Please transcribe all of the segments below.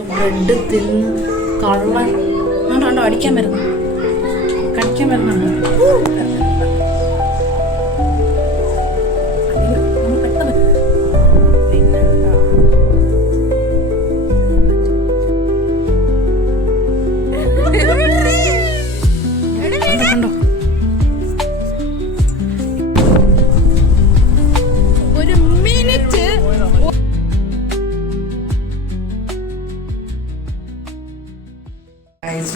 Bread തിന്ന് കള്ളൻ ആണ്ടോ അടിക്കാൻ വരുന്നു. കടിക്കാൻ വരുന്നുണ്ട്.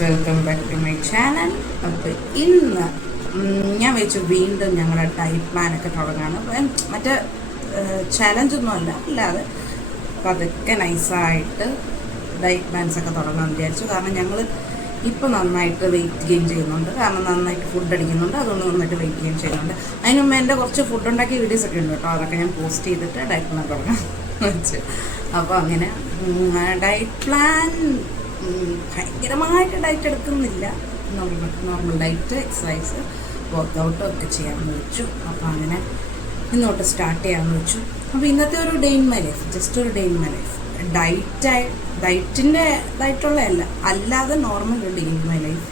Welcome back to my channel അപ്പോൾ ഇന്ന് ഞാൻ വെച്ച് വീണ്ടും ഞങ്ങളുടെ ടൈപ്പ് പ്ലാനൊക്കെ തുടങ്ങാണ്. മറ്റേ ചാലഞ്ചൊന്നും അല്ല. അല്ലാതെ പതുക്കെ നൈസായിട്ട് ഡയറ്റ് പ്ലാൻസ് ഒക്കെ തുടങ്ങാൻ വിചാരിച്ചു. കാരണം ഞങ്ങൾ ഇപ്പോൾ നന്നായിട്ട് വെയിറ്റ് ഗെയിൻ ചെയ്യുന്നുണ്ട്. കാരണം നന്നായിട്ട് ഫുഡ് അടിക്കുന്നുണ്ട്. അതുകൊണ്ട് നന്നായിട്ട് വെയിറ്റ് ഗെയിൻ ചെയ്യുന്നുണ്ട്. അതിന് മുമ്പ് എന്റെ കുറച്ച് ഫുഡ് ഉണ്ടാക്കിയ വീഡിയോസ് ഒക്കെ ഉണ്ട് കേട്ടോ. അതൊക്കെ ഞാൻ പോസ്റ്റ് ചെയ്തിട്ട് ഡയറ്റ് പ്ലാൻ തുടങ്ങാം വെച്ച്. അപ്പോൾ അങ്ങനെ ഡയറ്റ് പ്ലാൻ ഭയങ്കരമായിട്ട് ഡയറ്റ് എടുക്കുന്നില്ല. നോർമൽ നോർമൽ ഡയറ്റ് എക്സസൈസ് വർക്കൗട്ടും ഒക്കെ ചെയ്യാമെന്ന് വെച്ചു. അപ്പോൾ അങ്ങനെ ഇന്നോട്ട് സ്റ്റാർട്ട് ചെയ്യാമെന്ന് വെച്ചു. അപ്പോൾ ഇന്നത്തെ ഒരു day in my life just ഒരു ഡേ ഇൻ മൈ ലൈഫ് ഡയറ്റായി ഡയറ്റിന്റെ ഡയറ്റുള്ളതല്ല അല്ലാതെ നോർമൽ ഒരു ഡേ ഇൻ മൈ ലൈഫ്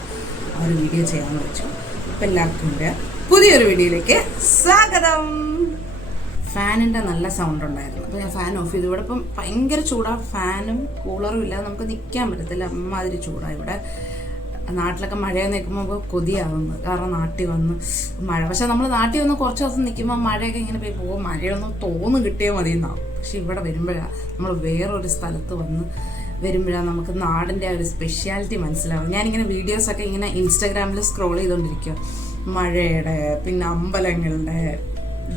ഒരു വീഡിയോ ചെയ്യാമെന്ന് വെച്ചു. അപ്പോൾ എല്ലാവർക്കും പുതിയൊരു വീഡിയോയിലേക്ക് സ്വാഗതം. ഫാനിന്റെ നല്ല സൗണ്ട് ഉണ്ടായിരുന്നു. അപ്പോൾ ഞാൻ ഫാൻ ഓഫ് ചെയ്തു. ഇവിടെ ഇപ്പം ഭയങ്കര ചൂടാണ് ഫാനും കൂളറും ഇല്ലാതെ നമുക്ക് നിൽക്കാൻ പറ്റത്തില്ല. അമ്മാതിരി ചൂടാണ് ഇവിടെ. നാട്ടിലൊക്കെ മഴയൊക്കെ നിൽക്കുമ്പോൾ നമുക്ക് കൊതിയാവുന്നു കാരണം നാട്ടിൽ വന്ന് മഴ. പക്ഷെ നമ്മൾ നാട്ടിൽ വന്ന് കുറച്ച് ദിവസം നിൽക്കുമ്പോൾ മഴയൊക്കെ ഇങ്ങനെ പോയി പോകും. മഴയൊന്നും തോന്നു കിട്ടിയാൽ മതി എന്നാവും പക്ഷെ ഇവിടെ വരുമ്പോഴാണ് നമ്മൾ വേറൊരു സ്ഥലത്ത് വന്ന് വരുമ്പോഴാണ് നമുക്ക് നാടിന്റെ ആ ഒരു സ്പെഷ്യാലിറ്റി മനസ്സിലാവും ഞാനിങ്ങനെ വീഡിയോസൊക്കെ ഇങ്ങനെ ഇൻസ്റ്റാഗ്രാമിൽ സ്ക്രോൾ ചെയ്തുകൊണ്ടിരിക്കുക മഴയുടെ പിന്നെ അമ്പലങ്ങളുടെ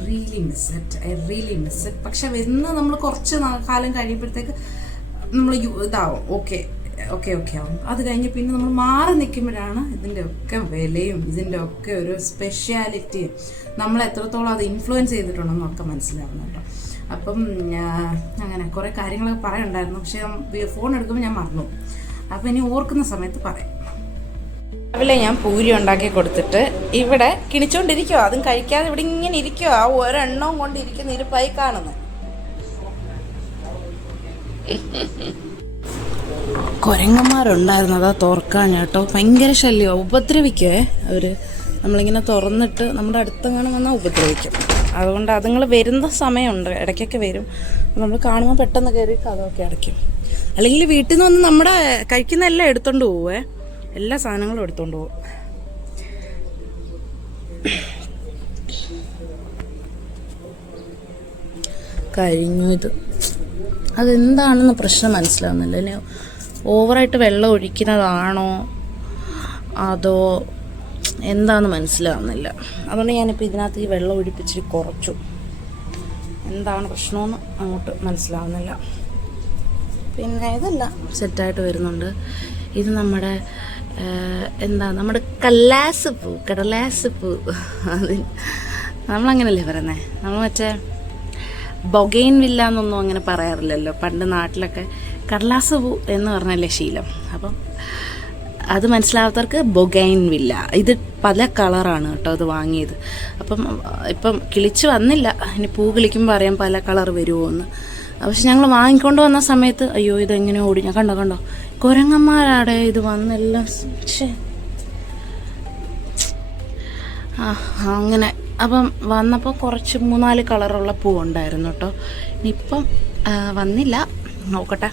really miss it I really miss it പക്ഷെ വരുന്ന നമ്മൾ കുറച്ച് കാലം കഴിയുമ്പോഴത്തേക്ക് നമ്മൾ ഇതാവും. ഓക്കെ ഓക്കെ ഓക്കെ ആവും. അത് കഴിഞ്ഞ് പിന്നെ നമ്മൾ മാറി നിൽക്കുമ്പോഴാണ് ഇതിന്റെ ഒക്കെ വിലയും ഇതിന്റെ ഒക്കെ ഒരു സ്പെഷ്യാലിറ്റിയും നമ്മൾ എത്രത്തോളം അത് ഇൻഫ്ലുവൻസ് ചെയ്തിട്ടുണ്ടെന്നൊക്കെ മനസ്സിലാവുന്നുണ്ട്. അപ്പം അങ്ങനെ കുറേ കാര്യങ്ങളൊക്കെ പറയുണ്ടായിരുന്നു. പക്ഷേ ഫോൺ എടുക്കുമ്പോൾ ഞാൻ മറന്നു. അപ്പം ഇനി ഓർക്കുന്ന സമയത്ത് പറയാം. രാവിലെ ഞാൻ പൂരി ഉണ്ടാക്കി കൊടുത്തിട്ട് ഇവിടെ കിണിച്ചോണ്ടിരിക്കുവോ അതും കഴിക്കാതെ ഇവിടെ ഇങ്ങനെ ഇരിക്കുവോ. ആ ഒരെണ്ണവും കൊണ്ട് ഇരിക്കുന്ന ഇരുപ്പായി കാണുന്നു. കുരങ്ങന്മാരുണ്ടായിരുന്നു അതാ തുറക്കാൻ കേട്ടോ. ഭയങ്കര ശല്യമാണ് ഉപദ്രവിക്കേ അവർ. നമ്മളിങ്ങനെ തുറന്നിട്ട് നമ്മുടെ അടുത്തെങ്ങാനും വന്നാൽ ഉപദ്രവിക്കും. അതുകൊണ്ട് അതുങ്ങൾ വരുന്ന സമയമുണ്ട്. ഇടയ്ക്കൊക്കെ വരും. നമ്മൾ കാണുമ്പോൾ പെട്ടെന്ന് കയറി കഥമൊക്കെ അടയ്ക്കും. അല്ലെങ്കിൽ വീട്ടിൽ നിന്ന് വന്ന് നമ്മുടെ കഴിക്കുന്ന എല്ലാം എടുത്തോണ്ട് പോവേ. എല്ലാ സാധനങ്ങളും എടുത്തോണ്ട് പോകും കഴിഞ്ഞു ഇത്. അതെന്താണെന്ന് പ്രശ്നം മനസ്സിലാവുന്നില്ല. ഇനി ഓവറായിട്ട് വെള്ളം ഒഴിക്കുന്നതാണോ? അതോ എന്താന്ന് മനസ്സിലാവുന്നില്ല. അതുകൊണ്ട് ഞാനിപ്പോൾ ഇതിനകത്ത് ഈ വെള്ളം ഒഴിപ്പിച്ചിട്ട് കുറച്ചു. എന്താണ് പ്രശ്നമെന്ന് അങ്ങോട്ട് മനസ്സിലാവുന്നില്ല. പിന്നെ ഇതല്ല സെറ്റായിട്ട് വരുന്നുണ്ട്. ഇത് നമ്മുടെ എന്താ നമ്മുടെ കല്ലാസ് പൂ കടലാസ് പൂ. അതിന് നമ്മളങ്ങനല്ലേ പറയുന്നത് നമ്മൾ മറ്റേ ബൊഗൈൻ വില്ല എന്നൊന്നും അങ്ങനെ പറയാറില്ലല്ലോ. പണ്ട് നാട്ടിലൊക്കെ കടലാസ് പൂ എന്ന് പറഞ്ഞല്ലേ ശീലം. അപ്പം അത് മനസ്സിലാവാത്തവർക്ക് ബൊഗൈൻ വില്ല. ഇത് പല കളറാണ് കേട്ടോ അത് വാങ്ങിയത്. അപ്പം ഇപ്പം കിളിച്ച് വന്നില്ല. ഇനി പൂ കിളിക്കുമ്പോൾ അറിയാം പല കളർ വരുമോ എന്ന് പക്ഷെ ഞങ്ങൾ വാങ്ങിക്കൊണ്ട് വന്ന സമയത്ത് അയ്യോ ഇതെങ്ങനെ ഓടി? ഞാൻ കണ്ടോ കണ്ടോ? കുരങ്ങന്മാരാടെ ഇത് വന്നെല്ലാം പക്ഷേ ആ അങ്ങനെ. അപ്പം വന്നപ്പോൾ കുറച്ച് മൂന്നാൽ കളറുള്ള പൂ ഉണ്ടായിരുന്നു കേട്ടോ ഇനിയിപ്പം വന്നില്ല. നോക്കട്ടെ.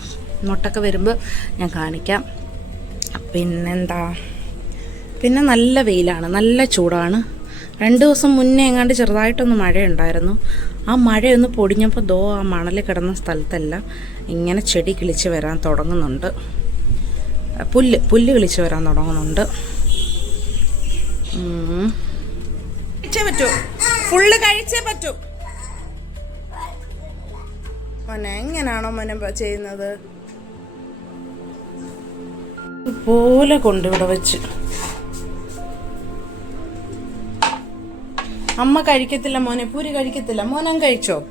മുട്ടൊക്കെ വരുമ്പോൾ ഞാൻ കാണിക്കാം. പിന്നെന്താ? പിന്നെ നല്ല വെയിലാണ്. നല്ല ചൂടാണ്. രണ്ട് ദിവസം മുന്നേ എങ്ങാണ്ട് ചെറുതായിട്ടൊന്ന് മഴയുണ്ടായിരുന്നു. ആ മഴയൊന്ന് പൊടിഞ്ഞപ്പോൾ ദോ ആ മണൽ കിടന്ന സ്ഥലത്തെല്ലാം ഇങ്ങനെ ചെടി കിളിച്ച് വരാൻ തുടങ്ങുന്നുണ്ട്. പുല്ല് പുല്ല് കിളിച്ച് വരാൻ തുടങ്ങുന്നുണ്ട്. കഴിച്ചേ പറ്റൂ. ഫുള്ള് കഴിച്ചേ പറ്റൂ. മോനെ എങ്ങനെയാണോ മോനെ ചെയ്യുന്നത്? പോലെ കൊണ്ട് ഇവിടെ വെച്ച്. അമ്മ കഴിക്കത്തില്ല മോനെ പൂരി കഴിക്കത്തില്ല. മോനം കഴിച്ചോ?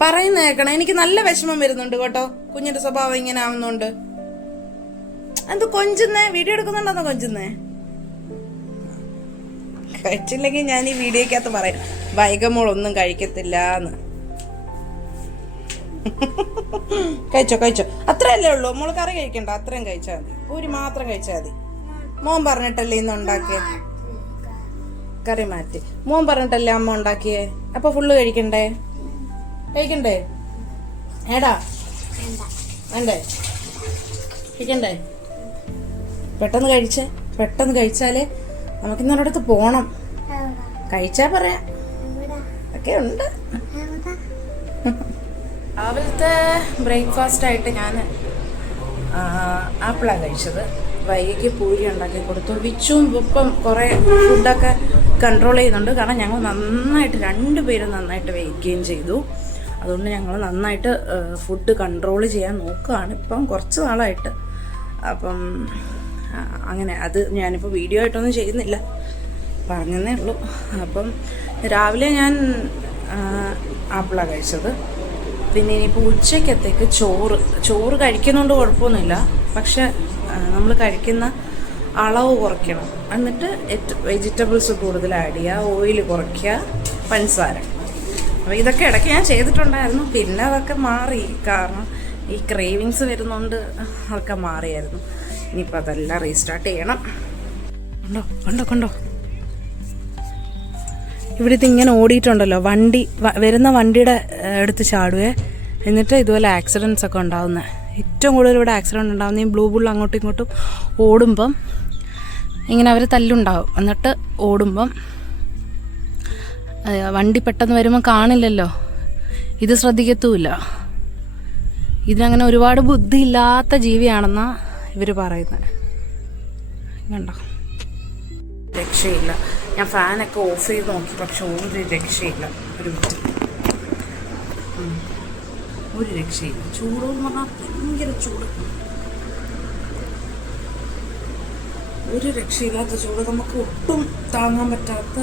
പറയുന്ന കേക്കണം എനിക്ക് നല്ല വിഷമം വരുന്നുണ്ട് കേട്ടോ. കുഞ്ഞിന്റെ സ്വഭാവം ഇങ്ങനെ ആവുന്നുണ്ട്. എന്ത് കൊഞ്ചുന്നേ? വീഡിയോ എടുക്കുന്നുണ്ടോ കൊഞ്ചുന്നേ? കഴിച്ചില്ലെങ്കിൽ ഞാൻ ഈ വീഡിയോക്കകത്ത് പറയാം വൈകമോൾ ഒന്നും കഴിക്കത്തില്ല എന്ന് കഴിച്ചോ കഴിച്ചോ. അത്രയല്ലേ ഉള്ളൂ. മോൾ കറി കഴിക്കണ്ട അത്രയും കഴിച്ചാൽ മതി. പൂരി മാത്രം കഴിച്ചാൽ മതി. മോൻ പറഞ്ഞിട്ടല്ലേ ഇന്ന് ഉണ്ടാക്കിയേ? കറി മാറ്റി. മോൻ പറഞ്ഞിട്ടല്ലേ അമ്മ ഉണ്ടാക്കിയേ? അപ്പൊ ഫുള്ള് കഴിക്കണ്ടേ? കഴിക്കണ്ടേ? ഏടാ? വേണ്ടേ? കഴിക്കണ്ടേ? പെട്ടെന്ന് കഴിച്ചേ. പെട്ടെന്ന് കഴിച്ചാലേ നമുക്ക് ഇന്നൊരിടത്ത് പോണം. കഴിച്ചാ പറയാം. ഒക്കെ ഉണ്ട്. രാവിലത്തെ ബ്രേക്ക്ഫാസ്റ്റ് ആയിട്ട് ഞാൻ ആപ്പിളാണ് കഴിച്ചത്. വൈകിക്ക് പൂരി ഉണ്ടാക്കി കൊടുത്തു. വിച്ചും ഇപ്പം കുറേ ഫുഡൊക്കെ കൺട്രോൾ ചെയ്യുന്നുണ്ട്. കാരണം ഞങ്ങൾ നന്നായിട്ട് രണ്ടുപേരും നന്നായിട്ട് ഗെയിൻ ചെയ്തു. അതുകൊണ്ട് ഞങ്ങൾ നന്നായിട്ട് ഫുഡ് കൺട്രോൾ ചെയ്യാൻ നോക്കുകയാണ്. ഇപ്പം കുറച്ച് നാളായിട്ട്. അപ്പം അങ്ങനെ. അത് ഞാനിപ്പോൾ വീഡിയോ ആയിട്ടൊന്നും ചെയ്യുന്നില്ല. പറഞ്ഞതേ ഉള്ളൂ. അപ്പം രാവിലെ ഞാൻ ആപ്പിളാണ് കഴിച്ചത്. പിന്നെ ഇനിയിപ്പോൾ ഉച്ചയ്ക്കത്തേക്ക് ചോറ്. ചോറ് കഴിക്കുന്നതുകൊണ്ട് കുഴപ്പമൊന്നുമില്ല പക്ഷെ നമ്മൾ കഴിക്കുന്ന അളവ് കുറയ്ക്കണം. എന്നിട്ട് വെജിറ്റബിൾസ് കൂടുതൽ ആഡ് ചെയ്യുക ഓയിൽ കുറയ്ക്കുക പഞ്ചസാര. അപ്പോൾ ഇതൊക്കെ ഇടയ്ക്ക് ഞാൻ ചെയ്തിട്ടുണ്ടായിരുന്നു. പിന്നെ അതൊക്കെ മാറി. കാരണം ഈ ക്രേവിങ്സ് വരുന്നതുകൊണ്ട് അതൊക്കെ മാറിയായിരുന്നു. ഇനിയിപ്പോൾ അതെല്ലാം റീസ്റ്റാർട്ട് ചെയ്യണം. കണ്ടോ കണ്ടോ കണ്ടോ? ഇവിടുത്തെ ഇങ്ങനെ ഓടിയിട്ടുണ്ടല്ലോ വണ്ടി വരുന്ന വണ്ടിയുടെ അടുത്ത് ചാടുവേ. എന്നിട്ട് ഇതുപോലെ ആക്സിഡൻസ് ഒക്കെ ഉണ്ടാവുന്നത് ഏറ്റവും കൂടുതൽ ഇവിടെ ആക്സിഡന്റ് ഉണ്ടാവുന്ന ഈ ബ്ലൂ ബുൾ അങ്ങോട്ടും ഇങ്ങോട്ടും ഓടുമ്പം ഇങ്ങനെ അവർ തല്ലുണ്ടാവും. എന്നിട്ട് ഓടുമ്പം വണ്ടി പെട്ടെന്ന് വരുമ്പോൾ കാണില്ലല്ലോ. ഇത് ശ്രദ്ധിക്കത്തുമില്ല. ഇതിനങ്ങനെ ഒരുപാട് ബുദ്ധിയില്ലാത്ത ജീവിയാണെന്നാണ് ഇവർ പറയുന്നത് കണ്ടോ രക്ഷയില്ല. ഞാൻ ഫാനൊക്കെ ഓഫ് ചെയ്ത് നോക്കി പക്ഷെ ഒരു രക്ഷയില്ല. ഒരു ഒരു രക്ഷയില്ല. ചൂട് എന്ന് പറഞ്ഞാൽ ഭയങ്കര ചൂട്. ഒരു രക്ഷയില്ലാത്ത ചൂട്. നമുക്ക് ഒട്ടും താങ്ങാൻ പറ്റാത്ത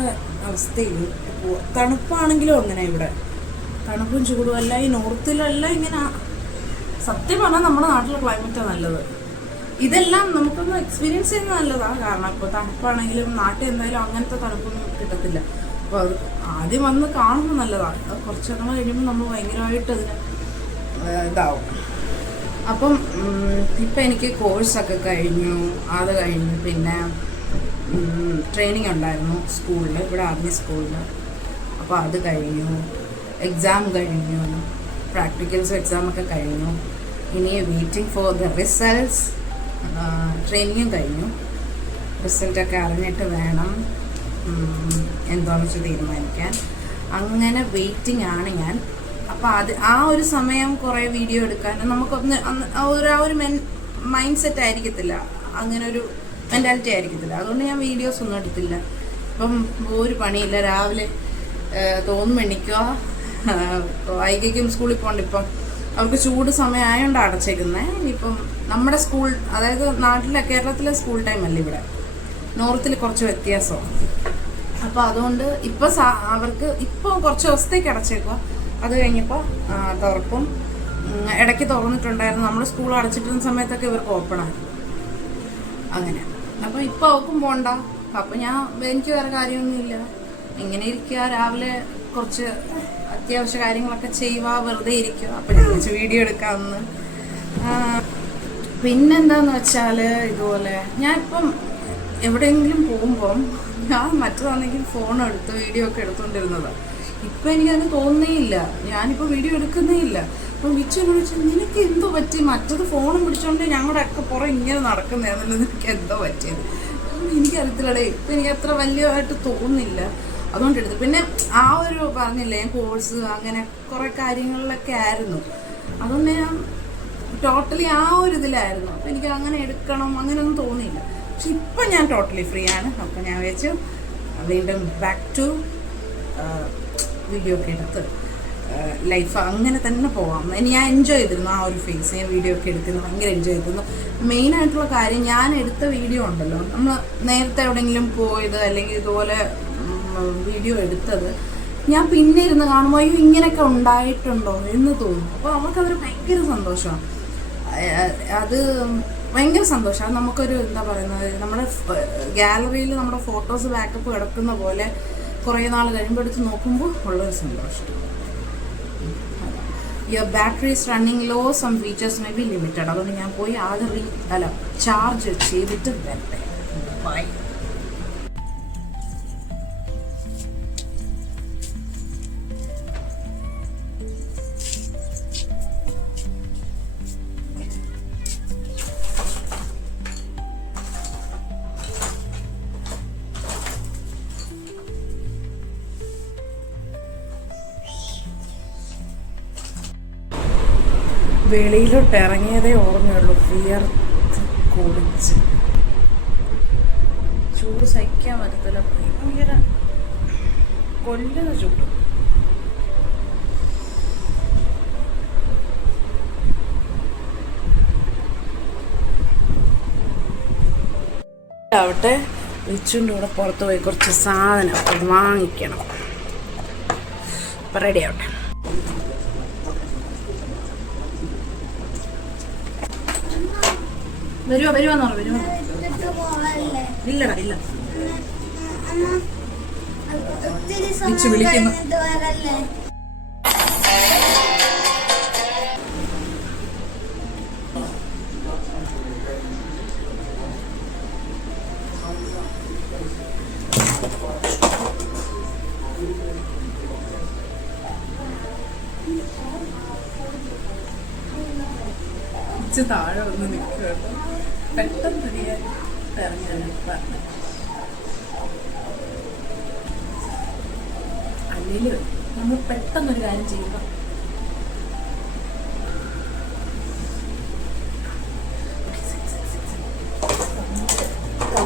അവസ്ഥയിൽ തണുപ്പാണെങ്കിലും അങ്ങനെ ഇവിടെ. തണുപ്പും ചൂടും അല്ല ഈ നോർത്തിലല്ല ഇങ്ങനെ. സത്യം പറഞ്ഞാൽ നമ്മുടെ നാട്ടിലെ ക്ലൈമറ്റാണ് നല്ലത്. ഇതെല്ലാം നമുക്കൊന്ന് എക്സ്പീരിയൻസ് ചെയ്യുന്നത് നല്ലതാണ് കാരണം ഇപ്പോൾ തണുപ്പാണെങ്കിലും നാട്ടിൽ എന്തായാലും അങ്ങനത്തെ തണുപ്പൊന്നും കിട്ടത്തില്ല. അപ്പോൾ അത് ആദ്യം വന്ന് കാണുമ്പോൾ നല്ലതാണ് അത് കുറച്ച് നാൾ കഴിയുമ്പോൾ നമ്മൾ ഭയങ്കരമായിട്ട് അതിന് ഇതാവും. അപ്പം ഇപ്പം എനിക്ക് കോഴ്സൊക്കെ കഴിഞ്ഞു. അത് കഴിഞ്ഞു പിന്നെ ട്രെയിനിങ് ഉണ്ടായിരുന്നു സ്കൂളിൽ ഇവിടെ ആർമി സ്കൂളിൽ അപ്പോൾ അത് കഴിഞ്ഞു. എക്സാം കഴിഞ്ഞു. പ്രാക്ടിക്കൽസ് എക്സാമൊക്കെ കഴിഞ്ഞു. ഇനി വെയിറ്റിംഗ് ഫോർ ദ റിസൾട്ട്സ് ട്രെയിനിങ്ങും കഴിഞ്ഞു. റിസൾട്ടൊക്കെ അറിഞ്ഞിട്ട് വേണം എന്താണെന്ന് വെച്ച് തീരുമാനിക്കാൻ. അങ്ങനെ വെയിറ്റിംഗ് ആണ് ഞാൻ. അപ്പോൾ അത് ആ ഒരു സമയം കുറേ വീഡിയോ എടുക്കാൻ നമുക്കൊന്ന് ഒരു ആ ഒരു മെൻ മൈൻഡ് സെറ്റ് ആയിരിക്കത്തില്ല. അങ്ങനെ ഒരു മെന്റാലിറ്റി ആയിരിക്കത്തില്ല. അതുകൊണ്ട് ഞാൻ വീഡിയോസ് ഒന്നും എടുത്തില്ല. ഇപ്പം ഒരു പണിയില്ല. രാവിലെ തോന്നും മണിക്കോ വൈകിക്കും സ്കൂളിൽ പോകണ്ട ഇപ്പം. അവർക്ക് ചൂട് സമയം ആയതുകൊണ്ട് അടച്ചേക്കുന്നത് ഇനിയിപ്പം നമ്മുടെ സ്കൂൾ അതായത് നാട്ടിലെ കേരളത്തിലെ സ്കൂൾ ടൈം അല്ല ഇവിടെ? നോർത്തിൽ കുറച്ച് വ്യത്യാസമാണ് അപ്പോൾ അതുകൊണ്ട് ഇപ്പോൾ അവർക്ക് ഇപ്പോൾ കുറച്ച് ദിവസത്തേക്ക് അടച്ചേക്കുക അത് കഴിഞ്ഞപ്പോൾ തുറക്കും. ഇടയ്ക്ക് തുറന്നിട്ടുണ്ടായിരുന്നു. നമ്മൾ സ്കൂൾ അടച്ചിട്ടിരുന്ന സമയത്തൊക്കെ ഇവർക്ക് ഓപ്പണായി അങ്ങനെ. അപ്പോൾ ഇപ്പോൾ അവക്കും പോണ്ട. അപ്പോൾ ഞാൻ എനിക്ക് വേറെ കാര്യമൊന്നുമില്ല. ഇങ്ങനെ ഇരിക്കുക. രാവിലെ കുറച്ച് അത്യാവശ്യ കാര്യങ്ങളൊക്കെ ചെയ്യുക വെറുതെ ഇരിക്കുക. അപ്പോൾ ഞാൻ വീഡിയോ എടുക്കാമെന്ന്. പിന്നെന്താന്ന് വെച്ചാൽ ഇതുപോലെ ഞാൻ ഇപ്പം എവിടെയെങ്കിലും പോകുമ്പം ഞാൻ മറ്റതാണെങ്കിൽ ഫോൺ എടുത്ത് വീഡിയോ ഒക്കെ എടുത്തുകൊണ്ടിരുന്നത് ഇപ്പം എനിക്കതിന് തോന്നുന്നേയില്ല. ഞാനിപ്പോൾ വീഡിയോ എടുക്കുന്നേ ഇല്ല അപ്പം വിച്ചു വിളിച്ചു നിനക്ക് എന്തോ പറ്റി? മറ്റത് ഫോണും പിടിച്ചോണ്ട് ഞങ്ങളുടെ ഒക്കെ പുറം ഇങ്ങനെ നടക്കുന്നതെന്നുള്ളത് നിനക്ക് എന്തോ പറ്റിയത്? എനിക്കറിയത്തില്ലടേ. ഇപ്പം എനിക്ക് അത്ര വലിയതായിട്ട് തോന്നുന്നില്ല. അതുകൊണ്ട് എടുത്തു പിന്നെ ആ ഒരു പറഞ്ഞില്ലേ കോഴ്സ് അങ്ങനെ കുറേ കാര്യങ്ങളിലൊക്കെ ആയിരുന്നു. അതുകൊണ്ട് ഞാൻ ടോട്ടലി ആ ഒരു ഇതിലായിരുന്നു. അപ്പം എനിക്ക് അങ്ങനെ എടുക്കണം അങ്ങനെയൊന്നും തോന്നിയില്ല. പക്ഷെ ഇപ്പം ഞാൻ ടോട്ടലി ഫ്രീ ആണ്. അപ്പം ഞാൻ വെച്ചു വീണ്ടും ബാക്ക് ടു വീഡിയോ ഒക്കെ എടുത്ത് ലൈഫ് അങ്ങനെ തന്നെ പോവാം. ഞാൻ എൻജോയ് ചെയ്തിരുന്നു ആ ഒരു ഫേസ് ഞാൻ വീഡിയോ ഒക്കെ എടുക്കുന്നു ഭയങ്കര എൻജോയ് ചെയ്തിരുന്നു. മെയിൻ ആയിട്ടുള്ള കാര്യം ഞാൻ എടുത്ത വീഡിയോ ഉണ്ടല്ലോ. നമ്മൾ നേരത്തെ എവിടെയെങ്കിലും പോയത് അല്ലെങ്കിൽ ഇതുപോലെ വീഡിയോ എടുത്തത് ഞാൻ പിന്നെ ഇരുന്ന് കാണുമ്പോൾ അയ്യോ ഇങ്ങനെയൊക്കെ ഉണ്ടായിട്ടുണ്ടോ? എന്ന് തോന്നും. അപ്പോൾ നമുക്കതൊരു ഭയങ്കര സന്തോഷമാണ്. അത് ഭയങ്കര സന്തോഷം. നമുക്കൊരു എന്താ പറയുന്നത് നമ്മുടെ ഗാലറിയിൽ നമ്മുടെ ഫോട്ടോസ് ബാക്കപ്പ് കിടക്കുന്ന പോലെ കുറേ നാൾ കഴിയുമ്പോൾ എടുത്ത് നോക്കുമ്പോൾ ഉള്ളൊരു സന്തോഷം. Your battery is running low some features may be limited അതുകൊണ്ട് ഞാൻ പോയി ആദ്യം അല്ല ചാർജ് ചെയ്തിട്ട് വരട്ടെ. ബൈ വെളിയിലോട്ട് ഇറങ്ങിയതേ ഓർമ്മയുള്ളൂ. വിയർത്ത് കുളിച്ച്. ചൂട് സഹിക്കാൻ പറ്റത്തില്ല. ഭയങ്കര കൊല്ലുന്ന ചൂട്. ആവട്ടെ വിച്ചുന്റെ കൂടെ പുറത്ത് പോയി കുറച്ച് സാധനം വാങ്ങിക്കണം. അപ്പം റെഡി ആവട്ടെ. വരുമോ വരുമോ ഇട്ടിട്ട് ഇല്ലടാ ഇല്ല. വിളിക്കുന്നു. താഴെ വന്ന് നിൽക്കുക കേട്ടോ.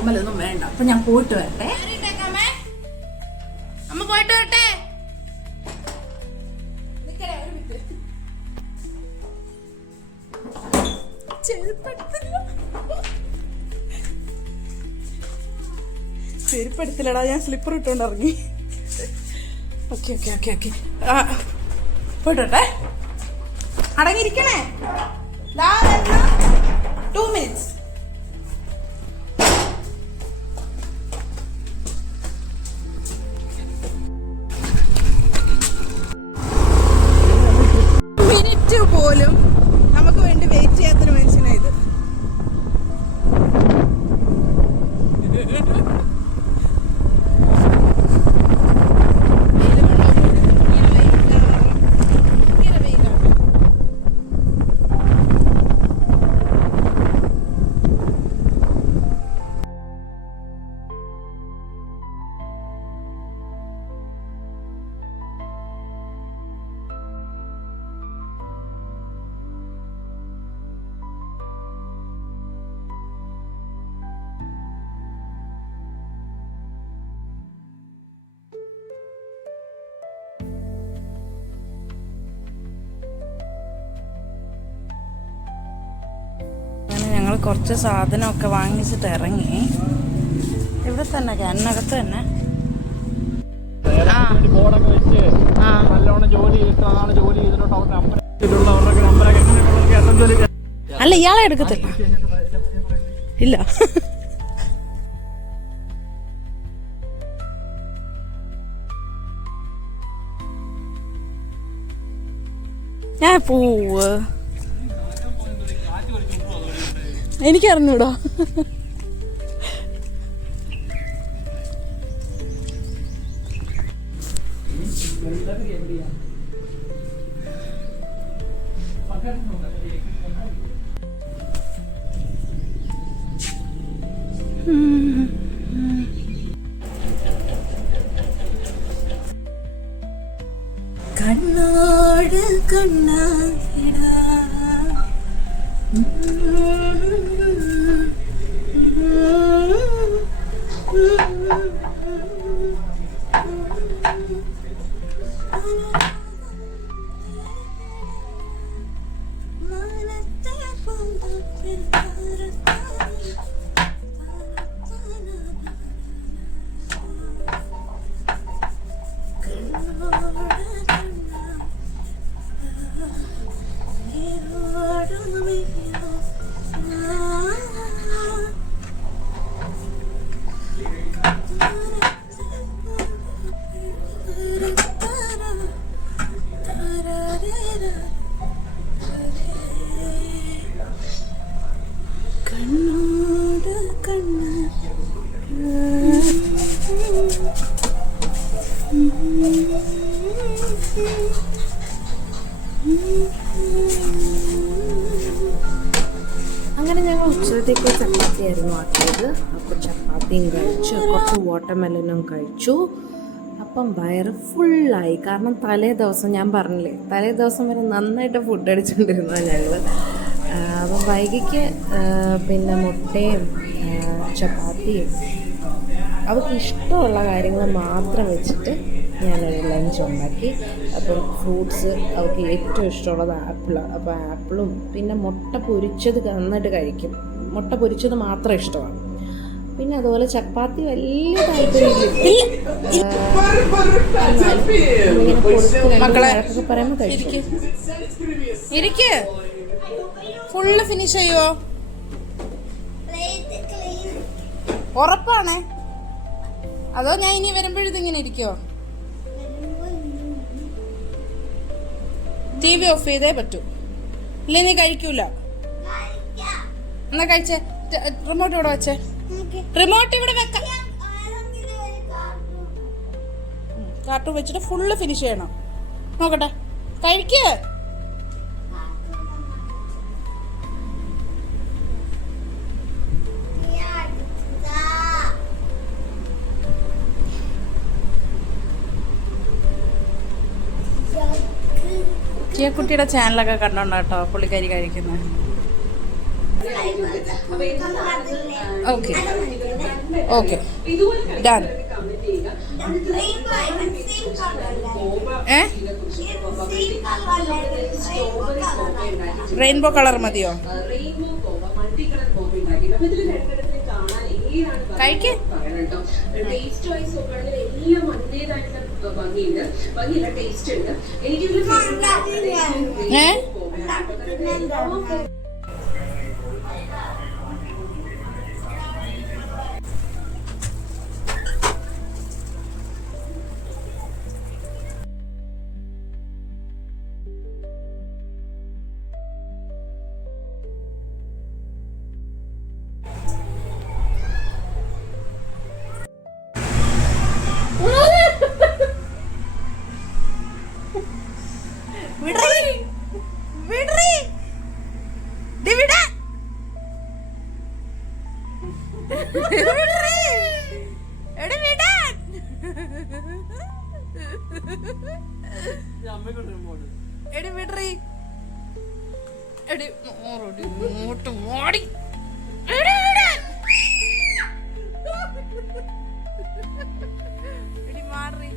കമ്മലൊന്നും വേണ്ട. അപ്പൊ ഞാൻ പോയിട്ട് വരട്ടെ. അമ്മ പോയിട്ട് വരട്ടെ. ചെരുപ്പെടുത്തില്ലടാ. ഞാൻ സ്ലിപ്പർ ഇട്ടുകൊണ്ട് ഇറങ്ങി. Okay okay okay okay. പോയിട്ടോട്ടെ അടങ്ങിയിരിക്കണേ. ടു മിനിറ്റ്സ് പോലും നമുക്ക് വേണ്ടി വെയിറ്റ് ചെയ്യാത്തൊരു മനുഷ്യനാ ഞങ്ങൾ കുറച്ച് സാധനമൊക്കെ വാങ്ങിച്ചിട്ട് ഇറങ്ങി. ഇവിടെ തന്നെ ക്യാനകത്ത് തന്നെ. അല്ല ഇയാളെ എടുക്കത്തില്ല. ഇല്ല. ഞാൻ പോവ് എനിക്കറിഞ്ഞൂടാ. കണ്ണോട് കണ്ണായിടാ അപ്പം വയറ് ഫുള്ളായി. കാരണം തലേ ദിവസം ഞാൻ പറഞ്ഞില്ലേ തലേ ദിവസം വരെ നന്നായിട്ട് ഫുഡ് അടിച്ചുകൊണ്ടിരുന്നത് ഞങ്ങൾ അപ്പം വൈകിക്ക് പിന്നെ മുട്ടയും ചപ്പാത്തിയും അവർക്ക് ഇഷ്ടമുള്ള കാര്യങ്ങൾ മാത്രം വെച്ചിട്ട് ഞാനൊരു ലഞ്ച് ഉണ്ടാക്കി. അപ്പം ഫ്രൂട്ട്സ് അവർക്ക് ഏറ്റവും ഇഷ്ടമുള്ളത് ആപ്പിളാണ് അപ്പോൾ ആപ്പിളും പിന്നെ മുട്ട പൊരിച്ചത് നന്നായിട്ട് കഴിക്കും. മുട്ട പൊരിച്ചത് മാത്രം ഇഷ്ടമാണ്. പിന്നെ അതുപോലെ ചപ്പാത്തി വലിയ പറയുമ്പോൾ കഴിക്കും ഫുള്ള് ഫിനിഷ് ചെയ്യോ പ്ലേറ്റ് ക്ലീൻ ഉറപ്പാണേ. അതോ ഞാൻ ഇനി വരുമ്പോഴിതിങ്ങനെ ഇരിക്കോ ടി വി ഓഫ് ചെയ്തേ പറ്റൂ. ഇല്ല നീ കഴിക്കൂല. എന്നാ കഴിച്ചേ? റിമോട്ട് ഇവിടെ വെച്ചേ? റിമോട്ട് ഇവിടെ വെക്കാം. കാർട്ടൂൺ വെച്ചിട്ട് ഫുള്ള് ഫിനിഷ് ചെയ്യണം. നോക്കട്ടെ. കഴിക്ക്. കുട്ടിയുടെ ചാനലൊക്കെ കണ്ടോണ്ടോ കേട്ടോ പുള്ളിക്കാരി കഴിക്കുന്നത് okay okay done a rainbow colour മതിയോ? കഴിക്ക്. ടേസ്റ്റ് വൈസ് നോക്കുകയാണെങ്കിൽ എല്ലാം അതിന്റെതായിട്ടുള്ള ഭംഗിയുണ്ട്. ഭംഗിയില്ല ടേസ്റ്റ് ഉണ്ട്. എനിക്ക് എടി വിടറി. എടി മോറോടി മോട്ട് മോടി എടി വിടാൻ എടി മാറി.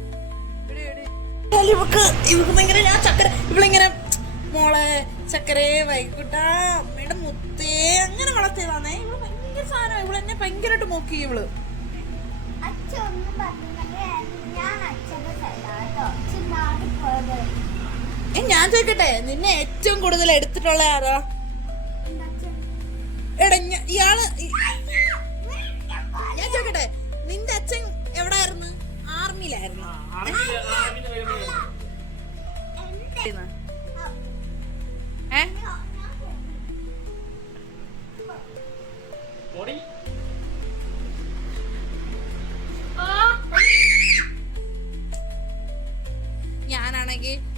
എടി എടി. ഇവക്ക് ഇവക്ക് ഭയങ്കര ഞാൻ ചക്കര ഇവളിങ്ങനെ മോളെ ചക്കരേ വൈകുട്ട. അമ്മയുടെ മുത്തേ അങ്ങനെ വളർത്തിയതാന്നേ ഇവൾ ഭയങ്കര സാധനം ഇവളെന്നെ എന്നെ ഭയങ്കരമായിട്ട് നോക്കി ഇവൾ. അച്ഛൻ ഒന്നും പറഞ്ഞിട്ടുണ്ടെങ്കിൽ ഞാൻ ചോദിക്കട്ടെ നിന്നെ ഏറ്റവും കൂടുതൽ എടുത്തിട്ടുള്ള ആരാ? എടാ ഇയാൾ ഞാൻ ചോദിക്കട്ടെ നിന്റെ അച്ഛൻ എവിടായിരുന്നു? ആർമിയിലായിരുന്നു. ഏ?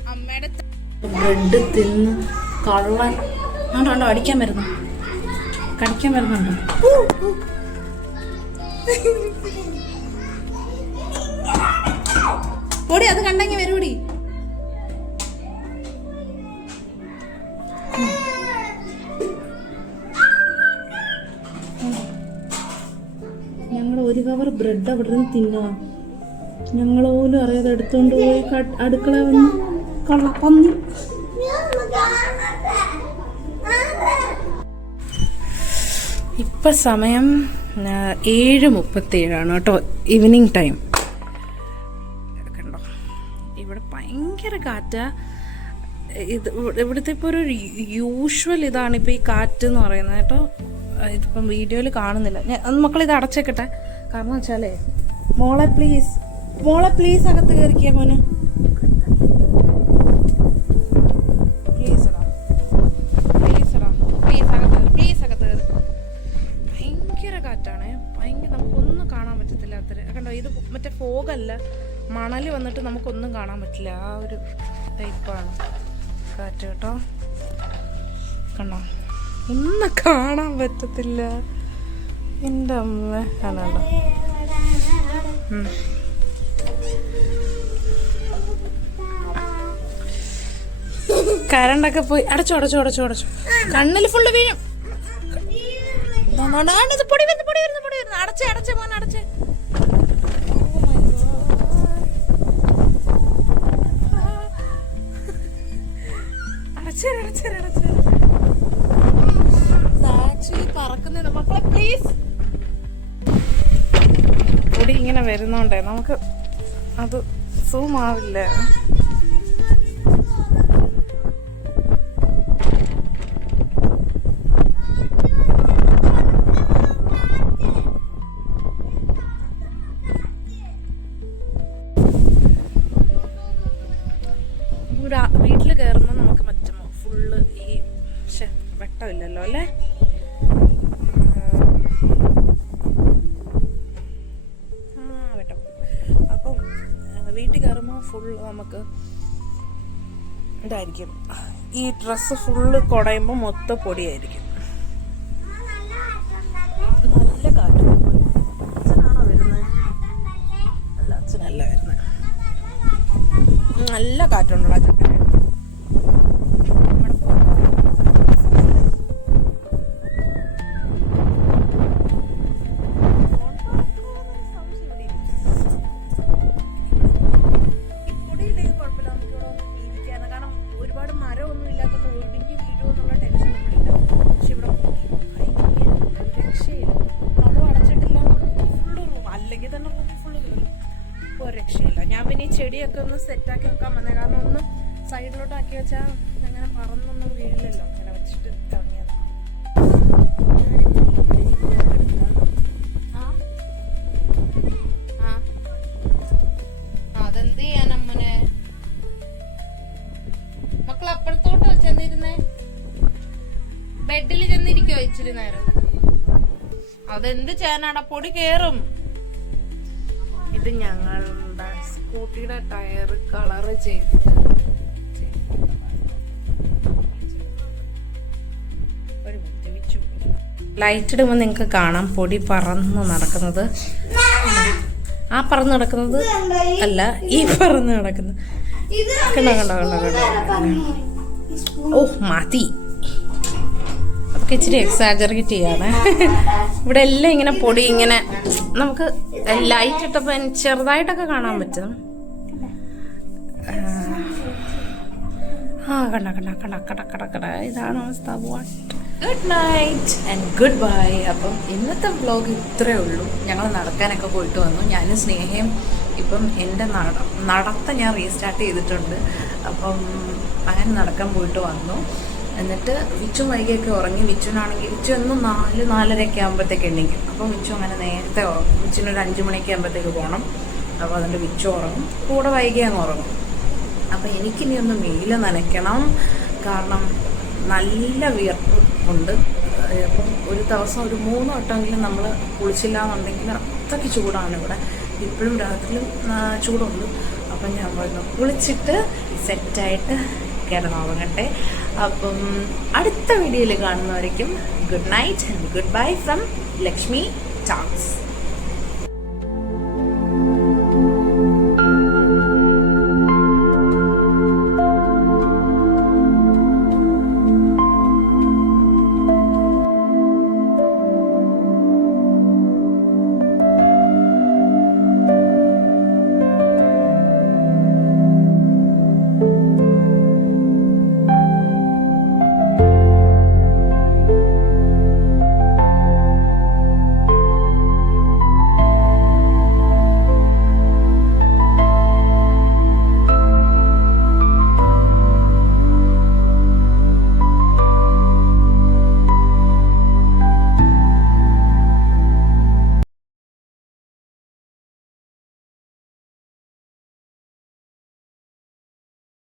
ബ്രെഡ് തിന്ന് കള്ളൻ. കണ്ടോ ഉണ്ടോ അടിക്കാൻ വരുന്നു. കടിക്കാൻ വരുന്നുണ്ടോ. ഓടി അത് കണ്ടെങ്കിൽ വരൂടി ഞങ്ങൾ ഒരു കവർ ബ്രെഡ് അവിടെ നിന്ന് തിന്നുക ഞങ്ങൾ പോലും അറിയാതെ എടുത്തോണ്ട് പോയി അടുക്കള വന്ന് കള്ളപ്പന്നി ഇപ്പം സമയം ഏഴ് മുപ്പത്തേഴാണ് കേട്ടോ. ഈവനിങ് ടൈം കണ്ടോ? ഇവിടെ ഭയങ്കര കാറ്റാ. ഇത് ഇവിടെ- ഇവിടുത്തെ ഇപ്പോൾ ഒരു യൂഷ്വൽ ഇതാണ് ഇപ്പോൾ ഈ കാറ്റ് എന്ന് പറയുന്നത് കേട്ടോ. ഇതിപ്പം വീഡിയോയിൽ കാണുന്നില്ല. ഞാൻ മക്കൾ ഇത് അടച്ചേക്കട്ടെ. കാരണം വെച്ചാലേ മോളെ പ്ലീസ് മോളെ പ്ലീസ് അകത്ത് കയറിക്കാൻ മോന്. മണൽ വന്നിട്ട് നമുക്കൊന്നും കാണാൻ പറ്റില്ല. ആ ഒരു ടൈപ്പാണ്. കാറ്റ് കേട്ടോ. കണ്ടോ? ഒന്നും കാണാൻ പറ്റത്തില്ല. എന്റെ അമ്മ കാണാണ്ട കരണ്ടൊക്കെ പോയി. അടച്ചു അടച്ചു അടച്ചു അടച്ചു. കണ്ണിൽ ഫുള്ള് വീഴും. പൊടി വരുന്നു പൊടി വരുന്നു പൊടി വരുന്നു. അടച്ചേ അടച്ചേ മോൻ അടച്ചേ. ആക്ച്വലി മക്കളെ പ്ലീസ് പൊടി ഇങ്ങനെ വരുന്നോണ്ടേ? നമുക്ക് അത് സൂം ആവില്ല. ഈ ഡ്രസ്സ് ഫുള്ള് കുടയുമ്പോൾ മൊത്തം പൊടിയായിരിക്കും. അതെന്ത് ചെയ്യാനാടാ പൊടി കേറും. ഇത് ഞങ്ങളുടെ സ്കൂട്ടിയുടെ ടയർ കളറ് ചെയ്തു. ലൈറ്റ് ഇടുമ്പോൾ നിങ്ങൾക്ക് കാണാം പൊടി പറന്ന് നടക്കുന്നത്. ആ പറന്ന് നടക്കുന്നത് അല്ല ഈ പറന്ന് നടക്കുന്നത്. കണ്ടോ കണ്ടോ കണ്ടോ കണ്ടോ. ഓ മതി അതൊക്കെ ഇച്ചിരി എക്സാജറേറ്റ് ചെയ്യാണ്. ഇവിടെ എല്ലാം ഇങ്ങനെ പൊടി ഇങ്ങനെ നമുക്ക് ലൈറ്റ് ഇട്ടപ്പോൾ ചെറുതായിട്ടൊക്കെ കാണാൻ പറ്റും. ആ കണ്ട കണ്ട കണ്ട കട കട കട ഇതാണ് അവസ്ഥ. Good night and good bye അപ്പം ഇന്നത്തെ വ്ലോഗ് ഇത്രയേ ഉള്ളൂ. ഞങ്ങൾ നടക്കാനൊക്കെ പോയിട്ട് വന്നു. ഞാനും സ്നേഹയും ഇപ്പം എന്റെ നട നടത്ത ഞാൻ റീസ്റ്റാർട്ട് ചെയ്തിട്ടുണ്ട്. അപ്പം അങ്ങനെ നടക്കാൻ പോയിട്ട് വന്നു. എന്നിട്ട് വിച്ചു വൈകിയൊക്കെ ഉറങ്ങി വിച്ചുനാണെങ്കിൽ വിച്ചു എന്നും നാല് നാലരയൊക്കെ ആകുമ്പോഴത്തേക്ക് എണ്ണിക്കും അപ്പോൾ വിച്ചു അങ്ങനെ നേരത്തെ ഉറങ്ങും. വിച്ചിനൊരു അഞ്ച് മണിയൊക്കെ ആകുമ്പോഴത്തേക്ക് പോകണം അപ്പോൾ അതുകൊണ്ട് വിച്ചു ഉറങ്ങും. കൂടെ വൈകി അങ്ങ് ഉറങ്ങും. അപ്പം എനിക്കിനി ഒന്ന് വെയിൽ നനയ്ക്കണം. കാരണം നല്ല വിയർപ്പ് ഉണ്ട്. അപ്പം ഒരു ദിവസം ഒരു മൂന്ന് വട്ടമെങ്കിലും നമ്മൾ കുളിച്ചില്ല എന്നുണ്ടെങ്കിൽ അത്രയ്ക്ക് ചൂടാണ് ഇവിടെ. ഇപ്പോഴും രാത്രിയിലും ചൂടുണ്ട്. അപ്പം ഞാൻ പറഞ്ഞു കുളിച്ചിട്ട് സെറ്റായിട്ട് കിടന്നുറങ്ങട്ടെ അപ്പം അടുത്ത വീഡിയോയിൽ കാണുന്നവരേക്കും good night and good bye from Lakshmi chance